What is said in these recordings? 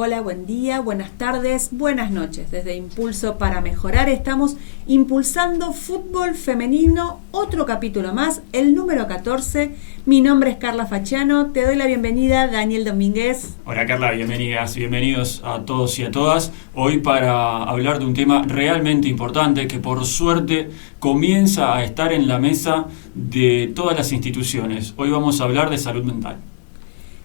Hola, buen día, buenas tardes, buenas noches. Desde Impulso para Mejorar estamos impulsando fútbol femenino, otro capítulo más, el número 14. Mi nombre es Carla Facciano, te doy la bienvenida, Daniel Domínguez. Hola Carla, bienvenidas y bienvenidos a todos y a todas. Hoy para hablar de un tema realmente importante que por suerte comienza a estar en la mesa de todas las instituciones. Hoy vamos a hablar de salud mental.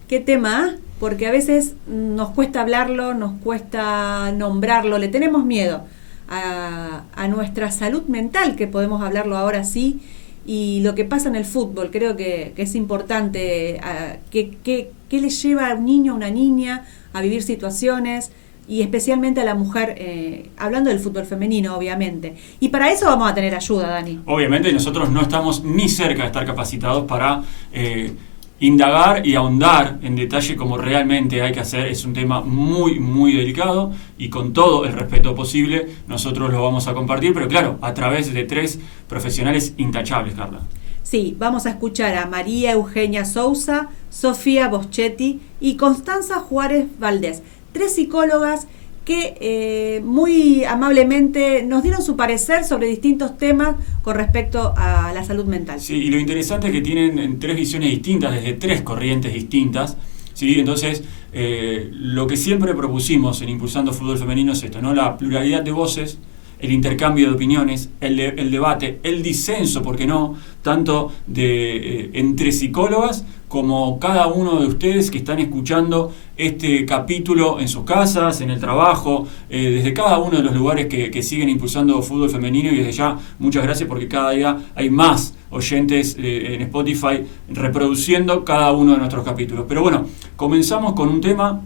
¿Qué tema? Porque a veces nos cuesta hablarlo, nos cuesta nombrarlo, le tenemos miedo a nuestra salud mental, que podemos hablarlo ahora sí, y lo que pasa en el fútbol. Creo que es importante, qué le lleva a un niño, a una niña a vivir situaciones, y especialmente a la mujer, hablando del fútbol femenino, obviamente. Y para eso vamos a tener ayuda, Dani. Obviamente nosotros no estamos ni cerca de estar capacitados para indagar y ahondar en detalle como realmente hay que hacer. Es un tema muy, muy delicado y con todo el respeto posible nosotros lo vamos a compartir, pero claro, a través de tres profesionales intachables, Carla. Sí, vamos a escuchar a María Eugenia Sousa, Sofía Boschetti y Constanza Juárez Valdés, tres psicólogas que muy amablemente nos dieron su parecer sobre distintos temas con respecto a la salud mental. Sí, y lo interesante es que tienen tres visiones distintas, desde tres corrientes distintas. ¿Sí? Entonces, lo que siempre propusimos en Impulsando Fútbol Femenino es esto, ¿no? La pluralidad de voces, el intercambio de opiniones, el debate, el disenso, ¿por qué no? Tanto entre psicólogas como cada uno de ustedes que están escuchando este capítulo en sus casas, en el trabajo, desde cada uno de los lugares que siguen impulsando fútbol femenino, y desde ya muchas gracias porque cada día hay más oyentes en Spotify reproduciendo cada uno de nuestros capítulos. Pero bueno, comenzamos con un tema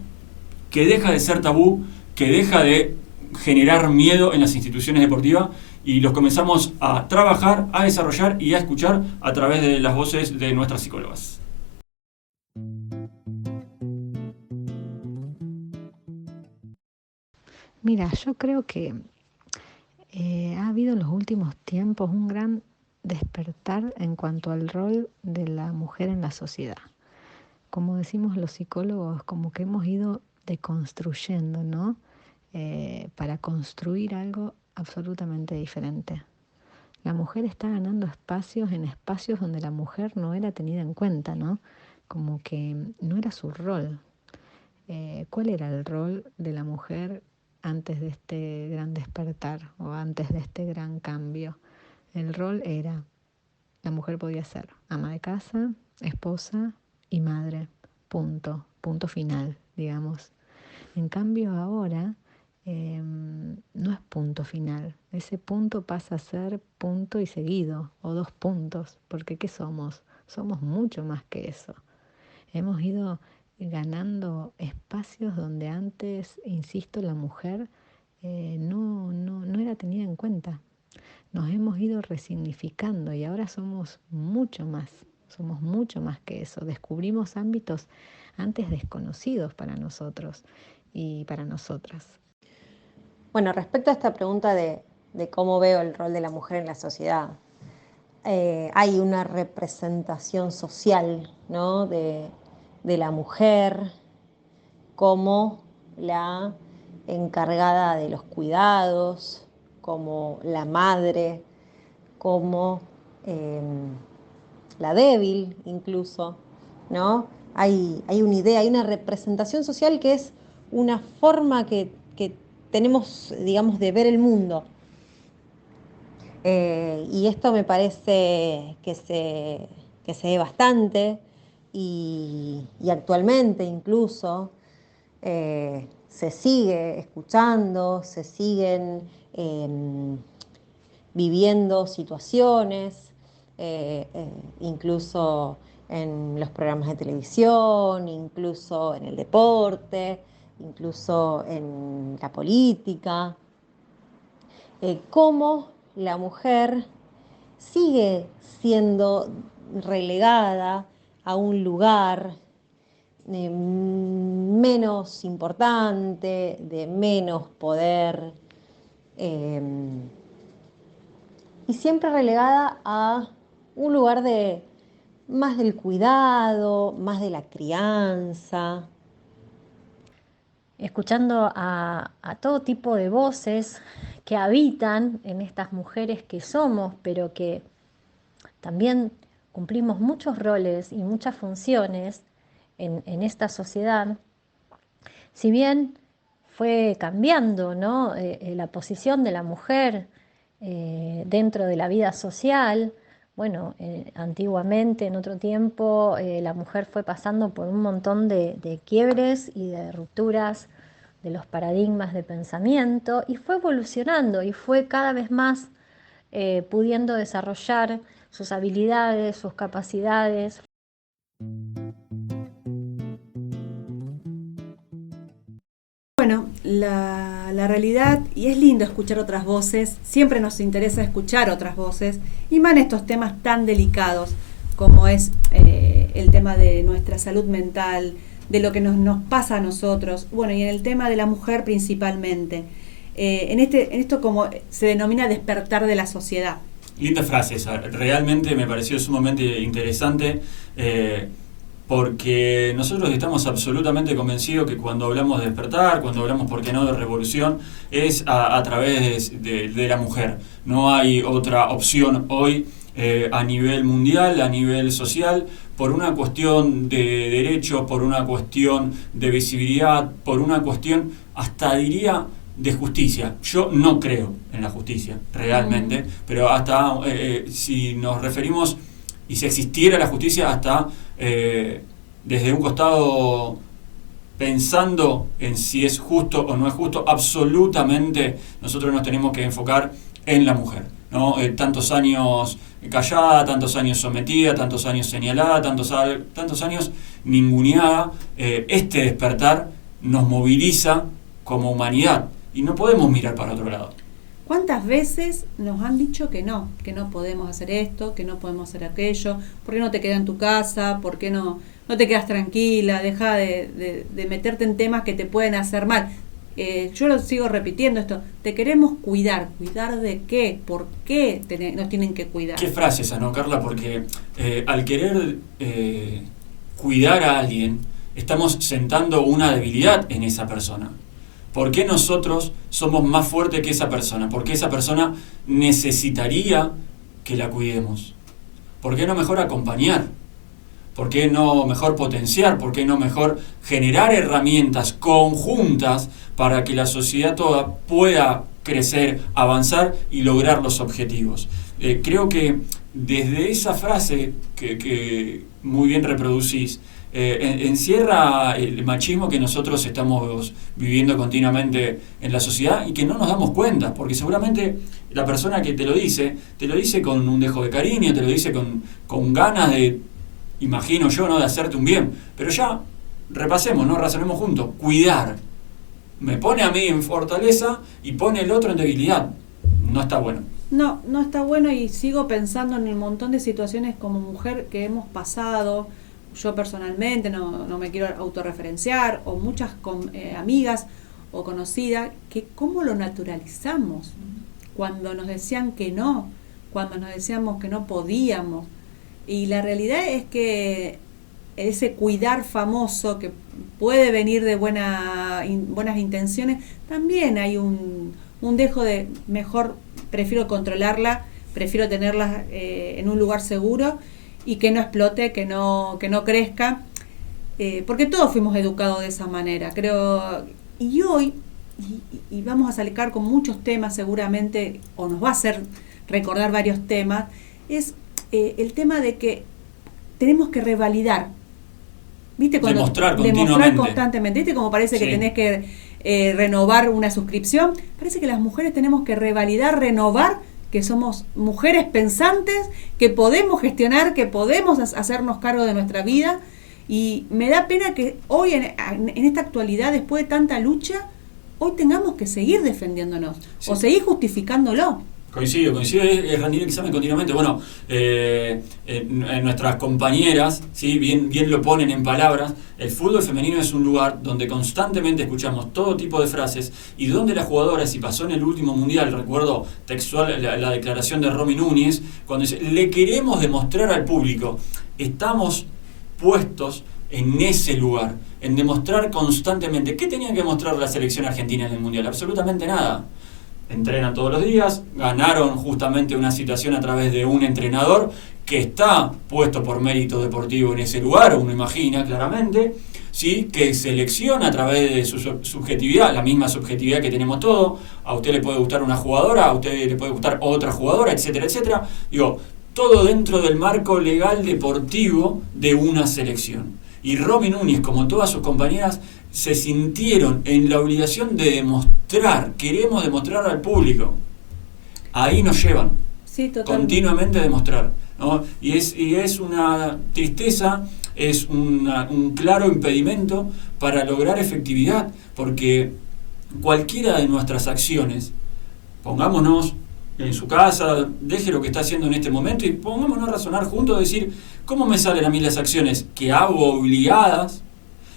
que deja de ser tabú, que deja de generar miedo en las instituciones deportivas, y los comenzamos a trabajar, a desarrollar y a escuchar a través de las voces de nuestras psicólogas. Mira, yo creo que ha habido en los últimos tiempos un gran despertar en cuanto al rol de la mujer en la sociedad. Como decimos los psicólogos, como que hemos ido deconstruyendo, ¿no? Para construir algo absolutamente diferente. La mujer está ganando espacios en espacios donde la mujer no era tenida en cuenta, ¿no? Como que no era su rol. ¿Cuál era el rol de la mujer antes de este gran despertar o antes de este gran cambio? El rol era, la mujer podía ser ama de casa, esposa y madre, punto final, digamos. En cambio ahora no es punto final, ese punto pasa a ser punto y seguido, o dos puntos, porque ¿qué somos? Somos mucho más que eso. Hemos ido ganando espacios donde antes, insisto, la mujer no era tenida en cuenta. Nos hemos ido resignificando y ahora somos mucho más que eso. Descubrimos ámbitos antes desconocidos para nosotros y para nosotras. Bueno, respecto a esta pregunta de cómo veo el rol de la mujer en la sociedad, hay una representación social, ¿no? de la mujer como la encargada de los cuidados, como la madre, como la débil incluso, ¿no? Hay una idea, hay una representación social que es una forma que tenemos, digamos, de ver el mundo. Y esto me parece que se ve bastante y actualmente incluso se sigue escuchando, se siguen viviendo situaciones, incluso en los programas de televisión, incluso en el deporte, incluso en la política, cómo la mujer sigue siendo relegada a un lugar menos importante, de menos poder, eh, y siempre relegada a un lugar de más del cuidado, más de la crianza. escuchando a todo tipo de voces que habitan en estas mujeres que somos, pero que también cumplimos muchos roles y muchas funciones en esta sociedad. Si bien fue cambiando, ¿no? La posición de la mujer dentro de la vida social, bueno, antiguamente, en otro tiempo, la mujer fue pasando por un montón de quiebres y de rupturas de los paradigmas de pensamiento y fue evolucionando y fue cada vez más pudiendo desarrollar sus habilidades, sus capacidades. Bueno, la realidad, y es lindo escuchar otras voces, siempre nos interesa escuchar otras voces, y más en estos temas tan delicados como es el tema de nuestra salud mental, de lo que nos pasa a nosotros, bueno, y en el tema de la mujer principalmente. En esto como se denomina despertar de la sociedad. Linda frase esa, realmente me pareció sumamente interesante, porque nosotros estamos absolutamente convencidos que cuando hablamos de despertar, cuando hablamos, ¿por qué no?, de revolución, es a través de la mujer. No hay otra opción hoy a nivel mundial, a nivel social, por una cuestión de derechos, por una cuestión de visibilidad, por una cuestión, hasta diría, de justicia. Yo no creo en la justicia, realmente, pero hasta si nos referimos, y si existiera la justicia, hasta desde un costado pensando en si es justo o no es justo, absolutamente nosotros nos tenemos que enfocar en la mujer, ¿no? Tantos años callada, tantos años sometida, tantos años señalada, tantos años ninguneada. Este despertar nos moviliza como humanidad y no podemos mirar para otro lado. ¿Cuántas veces nos han dicho que no podemos hacer esto, que no podemos hacer aquello? ¿Por qué no te quedas en tu casa? ¿Por qué no te quedas tranquila? Deja de meterte en temas que te pueden hacer mal. Yo lo sigo repitiendo esto. Te queremos cuidar. ¿Cuidar de qué? ¿Por qué nos tienen que cuidar? Qué frase esa, ¿no, Carla? Porque al querer cuidar a alguien, estamos sentando una debilidad en esa persona. ¿Por qué nosotros somos más fuertes que esa persona? ¿Por qué esa persona necesitaría que la cuidemos? ¿Por qué no mejor acompañar? ¿Por qué no mejor potenciar? ¿Por qué no mejor generar herramientas conjuntas para que la sociedad toda pueda crecer, avanzar y lograr los objetivos? Creo que desde esa frase que muy bien reproducís, encierra el machismo que nosotros estamos viviendo continuamente en la sociedad y que no nos damos cuenta, porque seguramente la persona que te lo dice con un dejo de cariño, te lo dice con ganas de, imagino yo, ¿no?, de hacerte un bien. Pero ya, repasemos, ¿no?, razonemos juntos. Cuidar me pone a mí en fortaleza y pone el otro en debilidad. No está bueno. No está bueno, y sigo pensando en el montón de situaciones como mujer que hemos pasado. Yo personalmente no me quiero autorreferenciar, o muchas amigas o conocidas, que cómo lo naturalizamos cuando nos decían que no, cuando nos decíamos que no podíamos. Y la realidad es que ese cuidar famoso, que puede venir de buenas intenciones, también hay un dejo de mejor, prefiero controlarla, prefiero tenerla en un lugar seguro y que no explote, que no crezca, porque todos fuimos educados de esa manera, creo. Y hoy, y vamos a sacar con muchos temas seguramente, o nos va a hacer recordar varios temas, es el tema de que tenemos que revalidar, ¿viste? Cuando demostrar constantemente, ¿viste? Como parece que tenés que renovar una suscripción. Parece que las mujeres tenemos que revalidar, renovar, que somos mujeres pensantes, que podemos gestionar, que podemos hacernos cargo de nuestra vida. Y me da pena que hoy, en esta actualidad, después de tanta lucha, hoy tengamos que seguir defendiéndonos, o seguir justificándolo. Coincido, es rendir el examen continuamente. Bueno, nuestras compañeras, ¿sí?, bien lo ponen en palabras. El fútbol femenino es un lugar donde constantemente escuchamos todo tipo de frases, y donde las jugadoras, y pasó en el último mundial, recuerdo textual la declaración de Romy Núñez, cuando dice: le queremos demostrar al público, estamos puestos en ese lugar, en demostrar constantemente. ¿Qué tenía que mostrar la selección argentina en el Mundial? Absolutamente nada. Entrenan todos los días, ganaron justamente una situación a través de un entrenador que está puesto por mérito deportivo en ese lugar, uno imagina claramente, ¿sí? Que selecciona a través de su subjetividad, la misma subjetividad que tenemos todos. A usted le puede gustar una jugadora, a usted le puede gustar otra jugadora, etcétera, etcétera. Digo, todo dentro del marco legal deportivo de una selección. Y Romy Núñez, como todas sus compañeras, se sintieron en la obligación de demostrar, queremos demostrar al público. Ahí nos llevan, Sí, totalmente. continuamente demostrar, ¿no? Y es una tristeza, es un claro impedimento para lograr efectividad, porque cualquiera de nuestras acciones, pongámonos en su casa, deje lo que está haciendo en este momento y pongámonos a razonar juntos, decir, ¿cómo me salen a mí las acciones que hago obligadas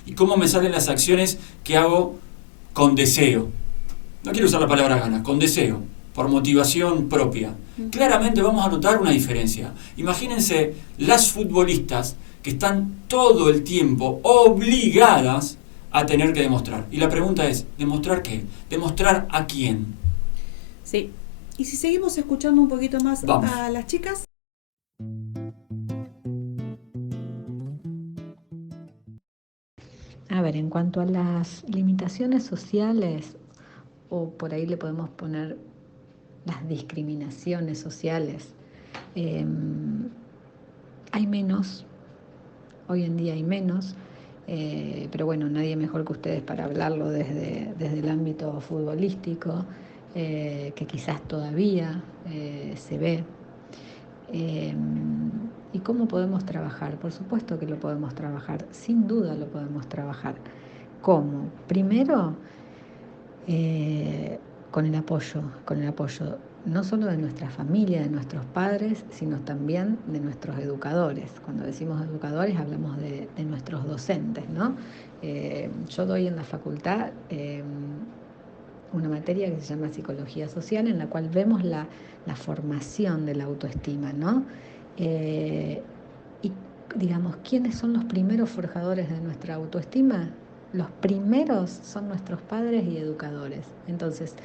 y cómo me salen las acciones que hago con deseo? No quiero usar la palabra ganas, con deseo, por motivación propia. Claramente vamos a notar una diferencia. Imagínense las futbolistas que están todo el tiempo obligadas a tener que demostrar. Y la pregunta es, ¿demostrar qué? ¿Demostrar a quién? Sí. ¿Y si seguimos escuchando un poquito más Vamos. a las chicas? A ver, en cuanto a las limitaciones sociales, o por ahí le podemos poner las discriminaciones sociales, hay menos, hoy en día hay menos, pero bueno, nadie mejor que ustedes para hablarlo desde el ámbito futbolístico, que quizás todavía se ve. ¿Y cómo podemos trabajar? Por supuesto que lo podemos trabajar, sin duda lo podemos trabajar. ¿Cómo? Primero, con el apoyo no solo de nuestra familia, de nuestros padres, sino también de nuestros educadores. Cuando decimos educadores hablamos de nuestros docentes, ¿no? Yo doy en la facultad una materia que se llama Psicología Social, en la cual vemos la formación de la autoestima, ¿no? Y digamos, ¿quiénes son los primeros forjadores de nuestra autoestima? Los primeros son nuestros padres y educadores. Entonces,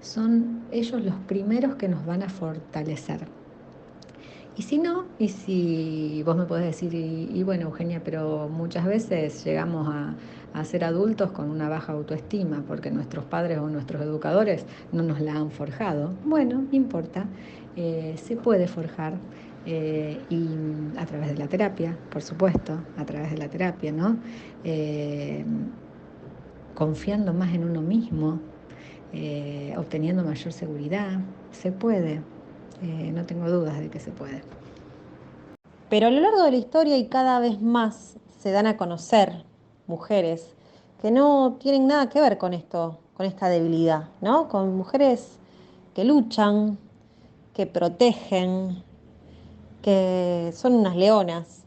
son ellos los primeros que nos van a fortalecer. Y si no, y si vos me podés decir, y bueno, Eugenia, pero muchas veces llegamos a ser adultos con una baja autoestima porque nuestros padres o nuestros educadores no nos la han forjado. Bueno, no importa, se puede forjar. Y a través de la terapia, por supuesto, a través de la terapia, ¿no? Confiando más en uno mismo, obteniendo mayor seguridad, se puede, no tengo dudas de que se puede. Pero a lo largo de la historia y cada vez más se dan a conocer mujeres que no tienen nada que ver con esto, con esta debilidad, ¿no? Con mujeres que luchan, que protegen, que son unas leonas.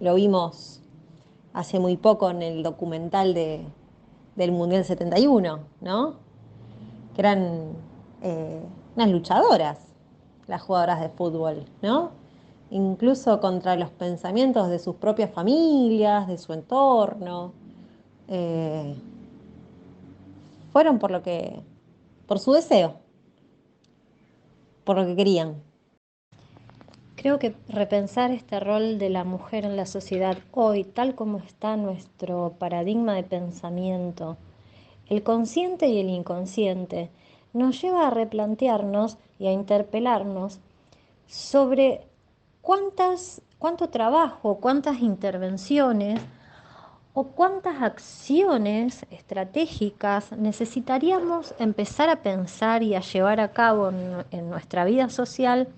Lo vimos hace muy poco en el documental del Mundial 71, ¿no? Que eran unas luchadoras, las jugadoras de fútbol, ¿no? Incluso contra los pensamientos de sus propias familias, de su entorno. Fueron por su deseo, por lo que querían. Creo que repensar este rol de la mujer en la sociedad hoy, tal como está nuestro paradigma de pensamiento, el consciente y el inconsciente, nos lleva a replantearnos y a interpelarnos sobre cuánto trabajo, cuántas intervenciones o cuántas acciones estratégicas necesitaríamos empezar a pensar y a llevar a cabo en nuestra vida social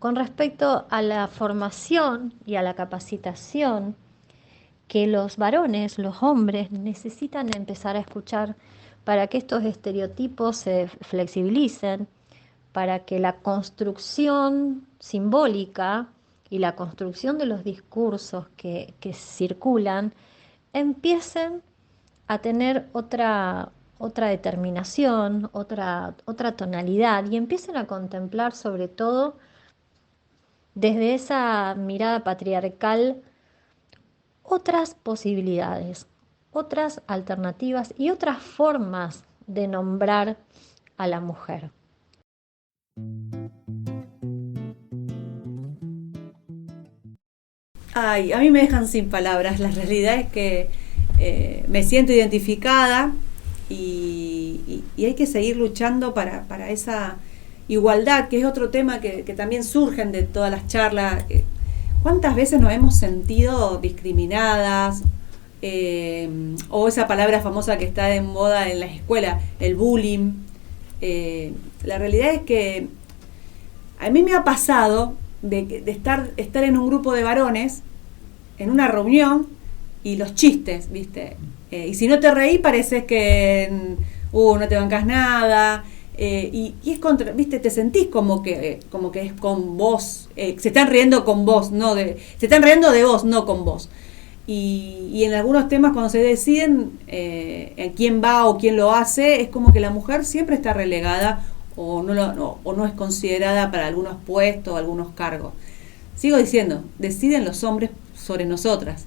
con respecto a la formación y a la capacitación que los varones, los hombres, necesitan empezar a escuchar para que estos estereotipos se flexibilicen, para que la construcción simbólica y la construcción de los discursos que circulan empiecen a tener otra determinación, otra tonalidad y empiecen a contemplar sobre todo desde esa mirada patriarcal otras posibilidades, otras alternativas y otras formas de nombrar a la mujer. Ay, a mí me dejan sin palabras. La realidad es que me siento identificada y hay que seguir luchando para esa igualdad, que es otro tema que también surgen de todas las charlas. ¿Cuántas veces nos hemos sentido discriminadas? O esa palabra famosa que está de moda en las escuelas, el bullying. La realidad es que a mí me ha pasado de estar en un grupo de varones, en una reunión, y los chistes, ¿viste? Y si no te reí, pareces que no te bancas nada. Y es contra, ¿viste? Te sentís como que es con vos. Se están riendo con vos, se están riendo de vos, no con vos. Y en algunos temas, cuando se deciden quién va o quién lo hace, es como que la mujer siempre está relegada o no es considerada para algunos puestos, algunos cargos. Sigo diciendo, deciden los hombres sobre nosotras.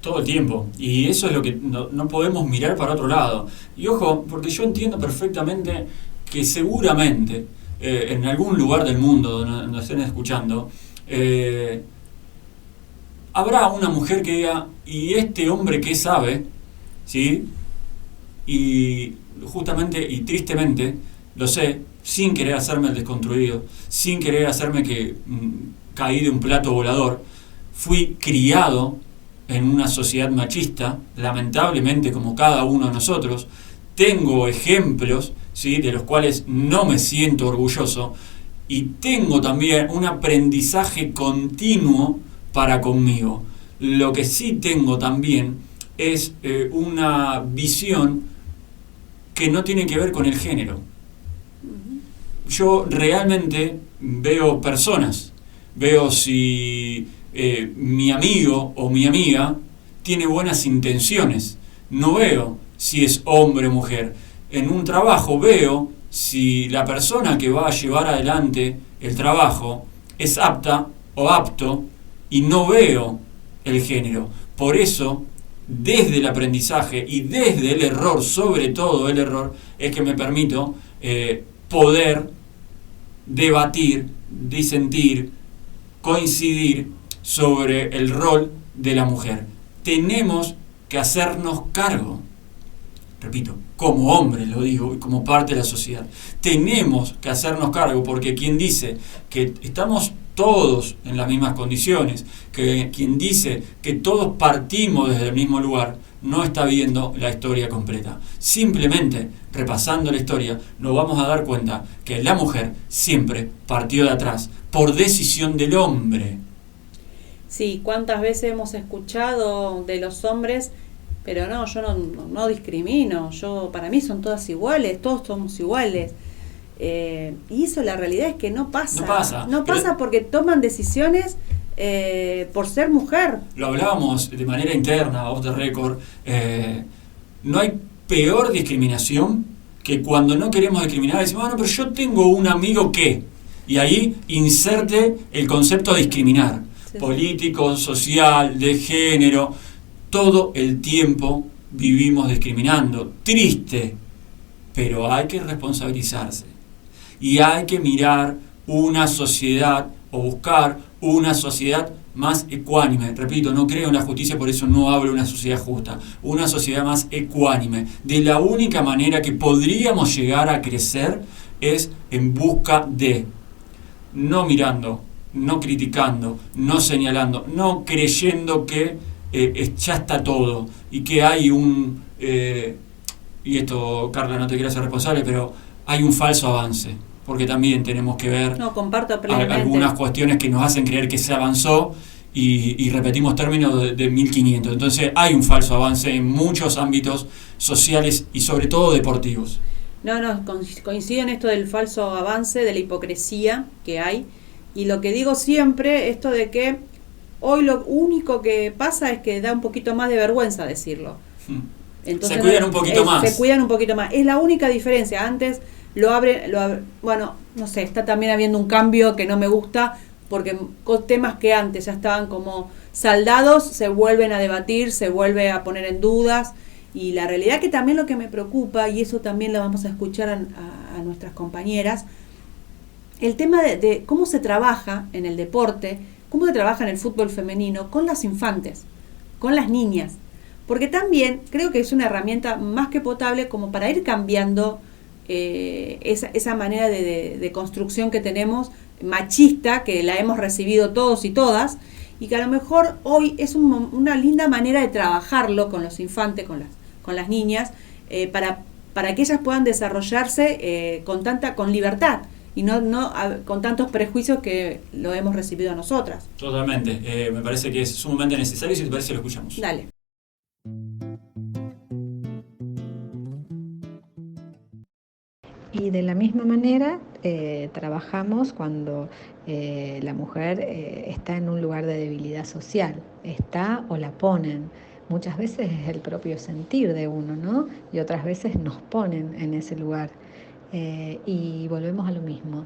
Todo el tiempo. Y eso es lo que no podemos mirar para otro lado. Y ojo, porque yo entiendo perfectamente que seguramente en algún lugar del mundo donde nos estén escuchando, habrá una mujer que diga, ¿y este hombre qué sabe? ¿Sí? Y justamente y tristemente, lo sé, sin querer hacerme el desconstruido, sin querer hacerme que caí de un plato volador, fui criado en una sociedad machista, lamentablemente como cada uno de nosotros. Tengo ejemplos, ¿sí?, de los cuales no me siento orgulloso, y tengo también un aprendizaje continuo para conmigo. Lo que sí tengo también es una visión que no tiene que ver con el género. Yo realmente veo personas, veo si mi amigo o mi amiga tiene buenas intenciones, no veo si es hombre o mujer. En un trabajo veo si la persona que va a llevar adelante el trabajo es apta o apto, y no veo el género. Por eso, desde el aprendizaje y desde el error, sobre todo el error, es que me permito poder debatir, disentir, coincidir sobre el rol de la mujer. Tenemos que hacernos cargo, repito, como hombres lo digo, y como parte de la sociedad. Tenemos que hacernos cargo, porque quien dice que estamos todos en las mismas condiciones, que quien dice que todos partimos desde el mismo lugar, no está viendo la historia completa. Simplemente repasando la historia nos vamos a dar cuenta que la mujer siempre partió de atrás por decisión del hombre. Sí, ¿cuántas veces hemos escuchado de los hombres? Pero no, yo no discrimino, para mí son todas iguales, todos somos iguales. Y eso, la realidad es que no pasa. No pasa porque toman decisiones por ser mujer. Lo hablábamos de manera interna, off the record. No hay peor discriminación que cuando no queremos discriminar, decimos, bueno, pero yo tengo un amigo que... Y ahí inserte el concepto de discriminar. Sí. Político, social, de género. Todo el tiempo vivimos discriminando. Triste, pero hay que responsabilizarse. Y hay que mirar una sociedad o buscar una sociedad más ecuánime. Repito, no creo en la justicia, por eso no hablo de una sociedad justa. Una sociedad más ecuánime. De la única manera que podríamos llegar a crecer es en busca de, no mirando, no criticando, no señalando, no creyendo que ya está todo y que hay y esto, Carla, no te quiero hacer responsable, pero hay un falso avance, porque también tenemos que ver algunas cuestiones que nos hacen creer que se avanzó y repetimos términos de 1500. Entonces hay un falso avance en muchos ámbitos sociales y sobre todo deportivos. No, coincido en esto del falso avance, de la hipocresía que hay, y lo que digo siempre, esto de que hoy lo único que pasa es que da un poquito más de vergüenza decirlo. Entonces, se cuidan un poquito más. Se cuidan un poquito más. Es la única diferencia. Antes lo abre, bueno, no sé, está también habiendo un cambio que no me gusta porque temas que antes ya estaban como saldados se vuelven a debatir, se vuelve a poner en dudas, y la realidad que también lo que me preocupa, y eso también lo vamos a escuchar a nuestras compañeras, el tema de cómo se trabaja en el deporte, cómo se trabaja en el fútbol femenino con las infantes, con las niñas, porque también creo que es una herramienta más que potable como para ir cambiando esa manera de construcción que tenemos, machista, que la hemos recibido todos y todas, y que a lo mejor hoy es una linda manera de trabajarlo con los infantes, con las niñas, para que ellas puedan desarrollarse con libertad, y no con tantos prejuicios que lo hemos recibido a nosotras. Totalmente, me parece que es sumamente necesario, y si te parece lo escuchamos. Dale. Y de la misma manera trabajamos cuando la mujer está en un lugar de debilidad social, está o la ponen. Muchas veces es el propio sentir de uno, ¿no? Y otras veces nos ponen en ese lugar. Y volvemos a lo mismo.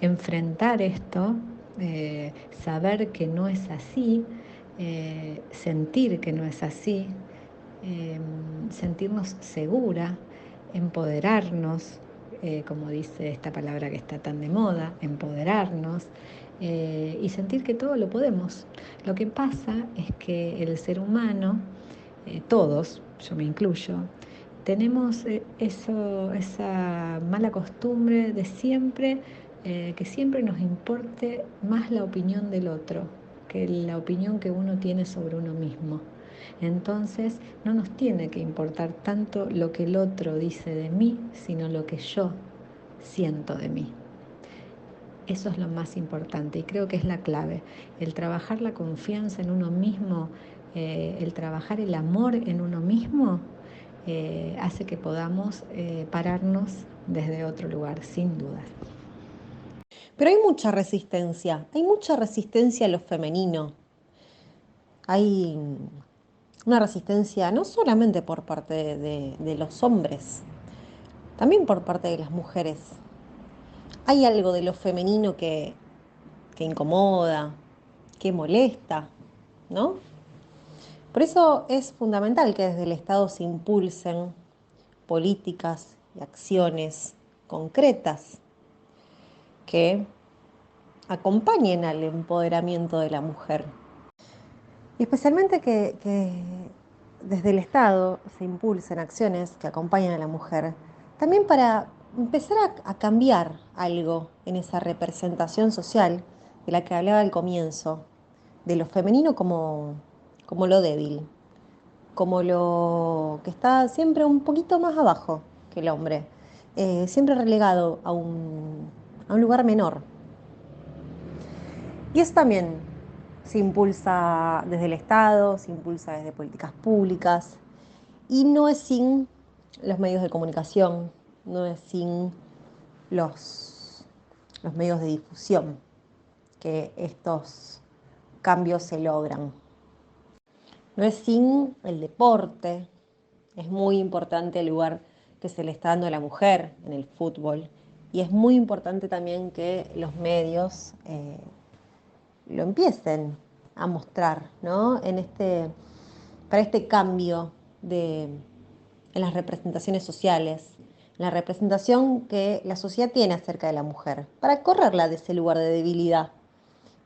Enfrentar esto, saber que no es así, sentir que no es así, sentirnos segura, empoderarnos, como dice esta palabra que está tan de moda, empoderarnos, y sentir que todo lo podemos. Lo que pasa es que el ser humano, todos, yo me incluyo, tenemos esa mala costumbre de siempre, que siempre nos importe más la opinión del otro que la opinión que uno tiene sobre uno mismo. Entonces no nos tiene que importar tanto lo que el otro dice de mí, sino lo que yo siento de mí. Eso es lo más importante y creo que es la clave. El trabajar la confianza en uno mismo, el trabajar el amor en uno mismo, hace que podamos pararnos desde otro lugar, sin duda. Pero hay mucha resistencia a lo femenino. Hay una resistencia no solamente por parte de los hombres, también por parte de las mujeres. Hay algo de lo femenino que incomoda, que molesta, ¿no? Por eso es fundamental que desde el Estado se impulsen políticas y acciones concretas que acompañen al empoderamiento de la mujer. Y especialmente que desde el Estado se impulsen acciones que acompañen a la mujer, también para empezar a cambiar algo en esa representación social de la que hablaba al comienzo, de lo femenino como lo débil, como lo que está siempre un poquito más abajo que el hombre, siempre relegado a un lugar menor. Y eso también se impulsa desde el Estado, se impulsa desde políticas públicas, y no es sin los medios de comunicación, no es sin los medios de difusión que estos cambios se logran. No es sin el deporte, es muy importante el lugar que se le está dando a la mujer en el fútbol, y es muy importante también que los medios lo empiecen a mostrar, ¿no? Para este cambio en las representaciones sociales, la representación que la sociedad tiene acerca de la mujer, para correrla de ese lugar de debilidad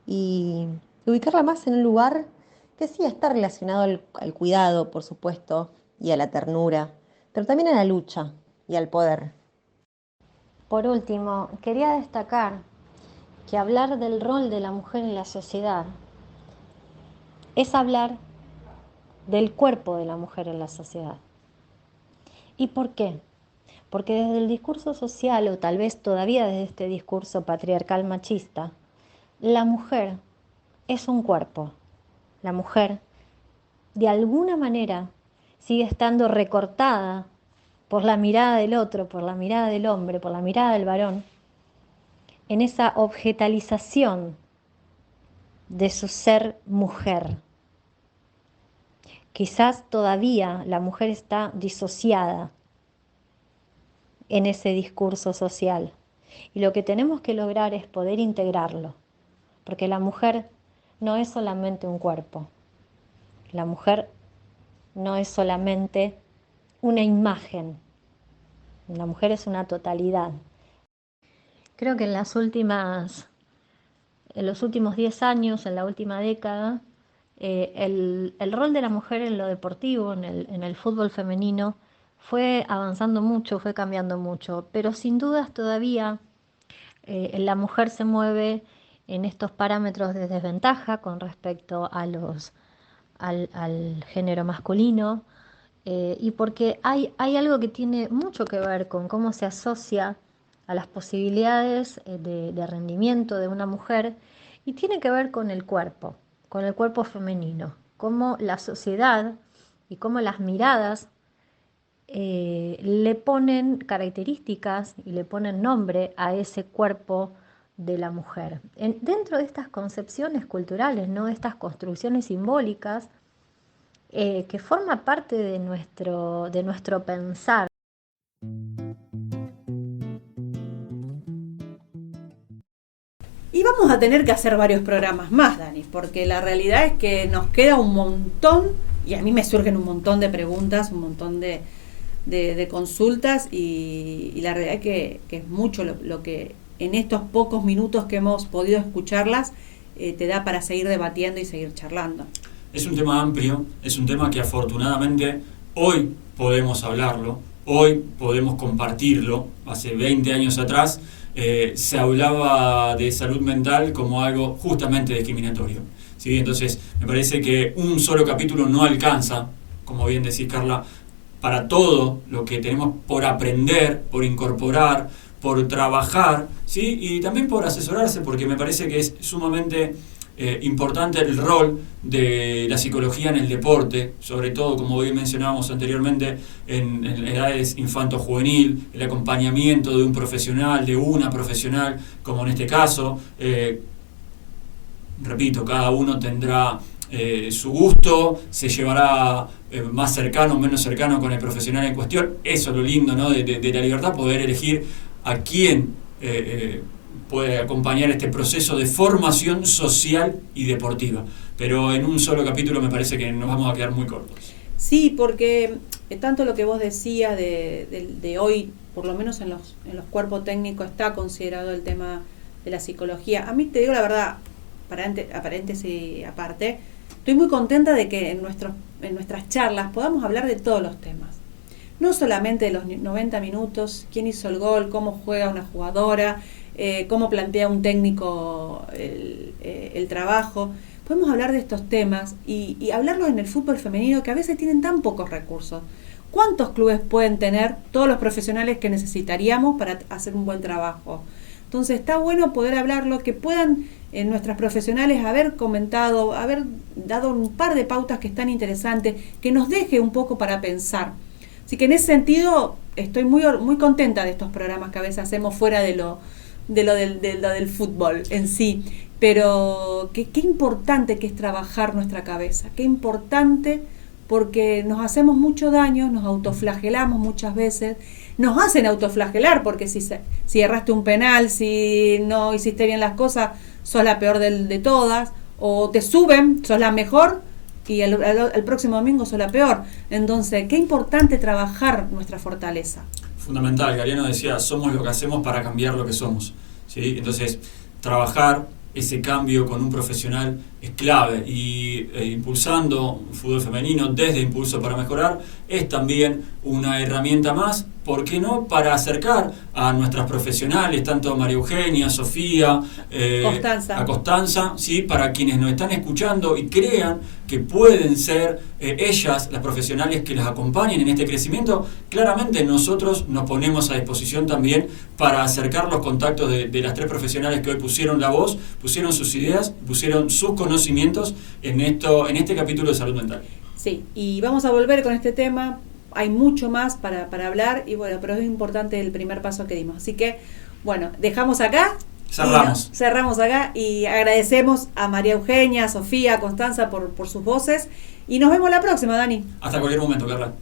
y ubicarla más en un lugar que sí está relacionado al cuidado, por supuesto, y a la ternura, pero también a la lucha y al poder. Por último, quería destacar que hablar del rol de la mujer en la sociedad es hablar del cuerpo de la mujer en la sociedad. ¿Y por qué? Porque desde el discurso social, o tal vez todavía desde este discurso patriarcal machista, la mujer es un cuerpo. La mujer, de alguna manera, sigue estando recortada por la mirada del otro, por la mirada del hombre, por la mirada del varón, en esa objetalización de su ser mujer. Quizás todavía la mujer está disociada en ese discurso social, y lo que tenemos que lograr es poder integrarlo, porque la mujer no es solamente un cuerpo, la mujer no es solamente una imagen, la mujer es una totalidad. Creo que en los últimos 10 años, en la última década, el rol de la mujer en lo deportivo, en el fútbol femenino, fue avanzando mucho, fue cambiando mucho, pero sin dudas todavía la mujer se mueve en estos parámetros de desventaja con respecto al género masculino, y porque hay algo que tiene mucho que ver con cómo se asocia a las posibilidades de rendimiento de una mujer, y tiene que ver con el cuerpo femenino, cómo la sociedad y cómo las miradas le ponen características y le ponen nombre a ese cuerpo de la mujer. Dentro de estas concepciones culturales, ¿no? Estas construcciones simbólicas, que forma parte de nuestro pensar. Y vamos a tener que hacer varios programas más, Dani, porque la realidad es que nos queda un montón, y a mí me surgen un montón de preguntas, un montón de consultas, y la realidad es que es mucho lo que en estos pocos minutos que hemos podido escucharlas te da para seguir debatiendo y seguir charlando. Es un tema amplio, es un tema que afortunadamente hoy podemos hablarlo, hoy podemos compartirlo. Hace 20 años atrás se hablaba de salud mental como algo justamente discriminatorio, ¿sí? Entonces me parece que un solo capítulo no alcanza, como bien decís, Carla, para todo lo que tenemos por aprender, por incorporar, por trabajar, ¿sí? Y también por asesorarse, porque me parece que es sumamente importante el rol de la psicología en el deporte, sobre todo, como bien mencionábamos anteriormente, en edades infanto-juvenil, el acompañamiento de un profesional, de una profesional, como en este caso. Repito, cada uno tendrá su gusto, se llevará más cercano o menos cercano con el profesional en cuestión. Eso es lo lindo, ¿no? de la libertad, poder elegir a quién puede acompañar este proceso de formación social y deportiva. Pero en un solo capítulo me parece que nos vamos a quedar muy cortos. Sí, porque tanto lo que vos decías de hoy, por lo menos en los cuerpos técnicos, está considerado el tema de la psicología. A mí, te digo la verdad, paréntesis aparte, estoy muy contenta de que en nuestras charlas podamos hablar de todos los temas. No solamente de los 90 minutos, quién hizo el gol, cómo juega una jugadora, cómo plantea un técnico el trabajo. Podemos hablar de estos temas y hablarlos en el fútbol femenino, que a veces tienen tan pocos recursos. ¿Cuántos clubes pueden tener todos los profesionales que necesitaríamos para hacer un buen trabajo? Entonces está bueno poder hablarlo, que puedan nuestras profesionales haber comentado, haber dado un par de pautas que están interesantes, que nos deje un poco para pensar. Así que en ese sentido estoy muy contenta de estos programas que a veces hacemos fuera de lo del fútbol en sí. Pero qué importante que es trabajar nuestra cabeza, qué importante, porque nos hacemos mucho daño, nos autoflagelamos muchas veces, nos hacen autoflagelar, porque si erraste un penal, si no hiciste bien las cosas, sos la peor de todas, o te suben, sos la mejor, y el próximo domingo sos la peor. Entonces, qué importante trabajar nuestra fortaleza. Fundamental, Galeano decía, somos lo que hacemos para cambiar lo que somos, ¿sí? Entonces, trabajar ese cambio con un profesional es clave, y impulsando fútbol femenino desde Impulso para Mejorar es también una herramienta más, ¿por qué no?, para acercar a nuestras profesionales, tanto a María Eugenia, Sofía, a Constanza, ¿sí? Para quienes nos están escuchando y crean que pueden ser ellas las profesionales que las acompañen en este crecimiento. Claramente nosotros nos ponemos a disposición también para acercar los contactos de las tres profesionales que hoy pusieron la voz, pusieron sus ideas, pusieron sus conocimientos en este capítulo de salud mental. Sí, y vamos a volver con este tema. Hay mucho más para hablar, y bueno, pero es importante el primer paso que dimos. Así que, bueno, dejamos acá. Cerramos acá, y agradecemos a María Eugenia, a Sofía, a Constanza por sus voces, y nos vemos la próxima, Dani. Hasta cualquier momento, Carla.